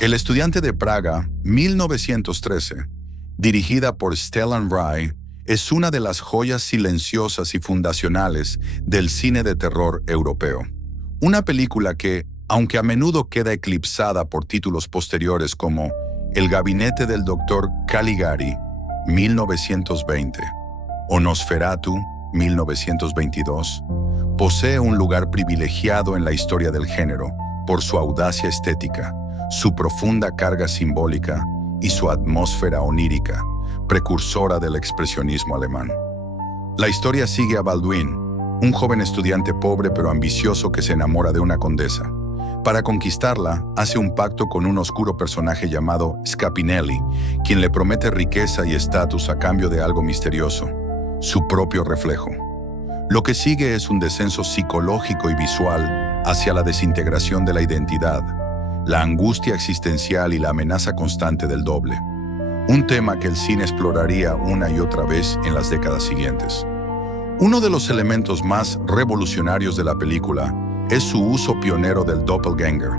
El estudiante de Praga, 1913, dirigida por Stellan Rye, es una de las joyas silenciosas y fundacionales del cine de terror europeo. Una película que, aunque a menudo queda eclipsada por títulos posteriores como El gabinete del Dr. Caligari, 1920, o Nosferatu, 1922, posee un lugar privilegiado en la historia del género por su audacia estética, su profunda carga simbólica y su atmósfera onírica, precursora del expresionismo alemán. La historia sigue a Balduin, un joven estudiante pobre pero ambicioso que se enamora de una condesa. Para conquistarla, hace un pacto con un oscuro personaje llamado Scapinelli, quien le promete riqueza y estatus a cambio de algo misterioso, su propio reflejo. Lo que sigue es un descenso psicológico y visual hacia la desintegración de la identidad, la angustia existencial y la amenaza constante del doble. Un tema que el cine exploraría una y otra vez en las décadas siguientes. Uno de los elementos más revolucionarios de la película es su uso pionero del doppelganger.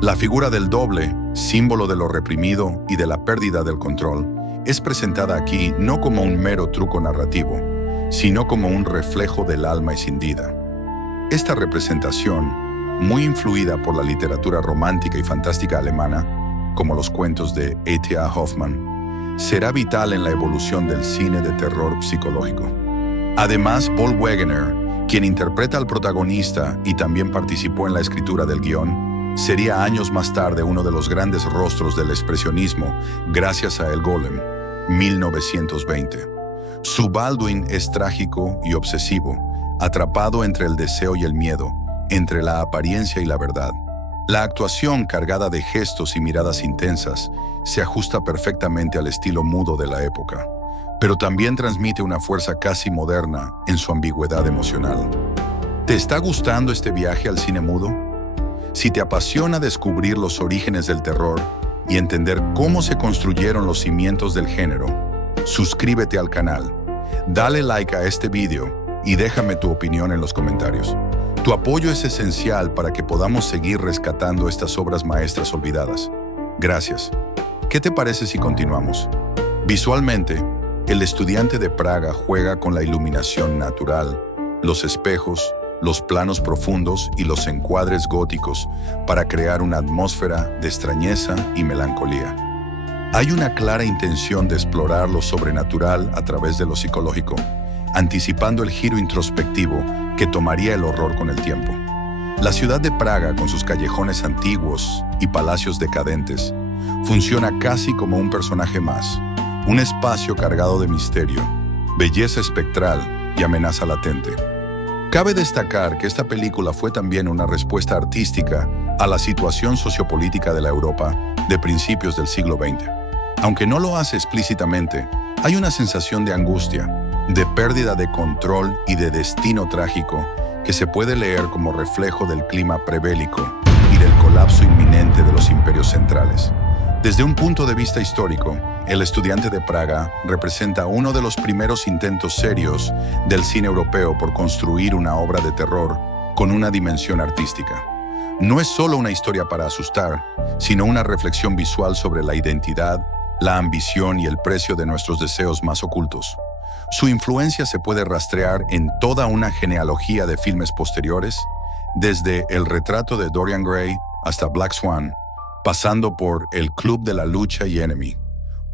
La figura del doble, símbolo de lo reprimido y de la pérdida del control, es presentada aquí no como un mero truco narrativo, sino como un reflejo del alma escindida. Esta representación, muy influida por la literatura romántica y fantástica alemana, como los cuentos de E.T.A. Hoffmann, será vital en la evolución del cine de terror psicológico. Además, Paul Wegener, quien interpreta al protagonista y también participó en la escritura del guión, sería años más tarde uno de los grandes rostros del expresionismo gracias a El Golem, 1920. Su Balduin es trágico y obsesivo, atrapado entre el deseo y el miedo, entre la apariencia y la verdad. La actuación, cargada de gestos y miradas intensas, se ajusta perfectamente al estilo mudo de la época, pero también transmite una fuerza casi moderna en su ambigüedad emocional. ¿Te está gustando este viaje al cine mudo? Si te apasiona descubrir los orígenes del terror y entender cómo se construyeron los cimientos del género, suscríbete al canal, dale like a este video y déjame tu opinión en los comentarios. Tu apoyo es esencial para que podamos seguir rescatando estas obras maestras olvidadas. Gracias. ¿Qué te parece si continuamos? Visualmente, El estudiante de Praga juega con la iluminación natural, los espejos, los planos profundos y los encuadres góticos para crear una atmósfera de extrañeza y melancolía. Hay una clara intención de explorar lo sobrenatural a través de lo psicológico, anticipando el giro introspectivo que tomaría el horror con el tiempo. La ciudad de Praga, con sus callejones antiguos y palacios decadentes, funciona casi como un personaje más, un espacio cargado de misterio, belleza espectral y amenaza latente. Cabe destacar que esta película fue también una respuesta artística a la situación sociopolítica de la Europa de principios del siglo XX. Aunque no lo hace explícitamente, hay una sensación de angustia, de pérdida de control y de destino trágico que se puede leer como reflejo del clima prebélico y del colapso inminente de los imperios centrales. Desde un punto de vista histórico, El estudiante de Praga representa uno de los primeros intentos serios del cine europeo por construir una obra de terror con una dimensión artística. No es solo una historia para asustar, sino una reflexión visual sobre la identidad, la ambición y el precio de nuestros deseos más ocultos. Su influencia se puede rastrear en toda una genealogía de filmes posteriores, desde El retrato de Dorian Gray hasta Black Swan, pasando por El Club de la Lucha y Enemy.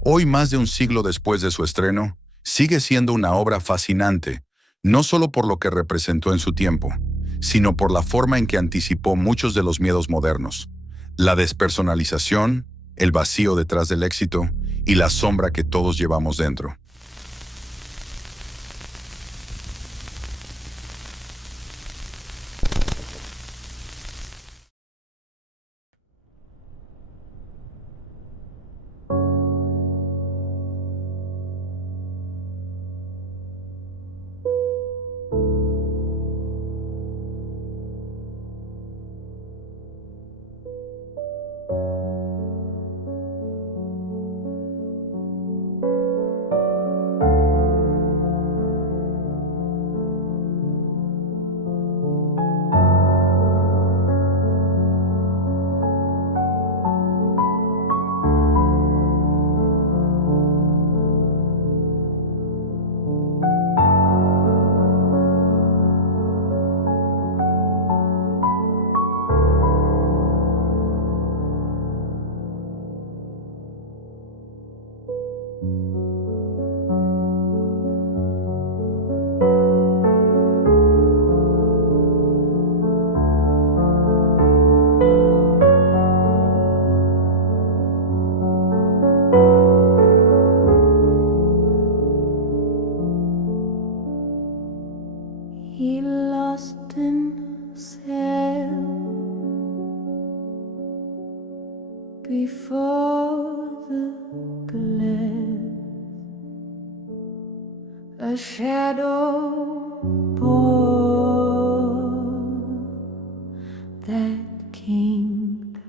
Hoy, más de un siglo después de su estreno, sigue siendo una obra fascinante, no solo por lo que representó en su tiempo, sino por la forma en que anticipó muchos de los miedos modernos. La despersonalización, el vacío detrás del éxito y la sombra que todos llevamos dentro. He lost himself before the glass. A shadow bore that kingdom.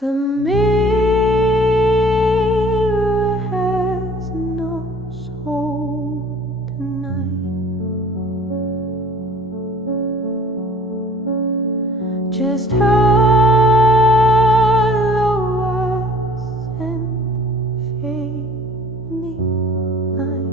The mirror has no soul tonight, just hollow walls and fading light.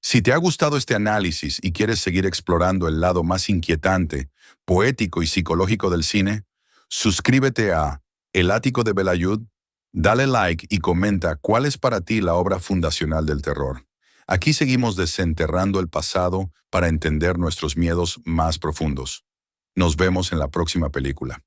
Si te ha gustado este análisis y quieres seguir explorando el lado más inquietante, poético y psicológico del cine, suscríbete a El Ático de Belayud, dale like y comenta cuál es para ti la obra fundacional del terror. Aquí seguimos desenterrando el pasado para entender nuestros miedos más profundos. Nos vemos en la próxima película.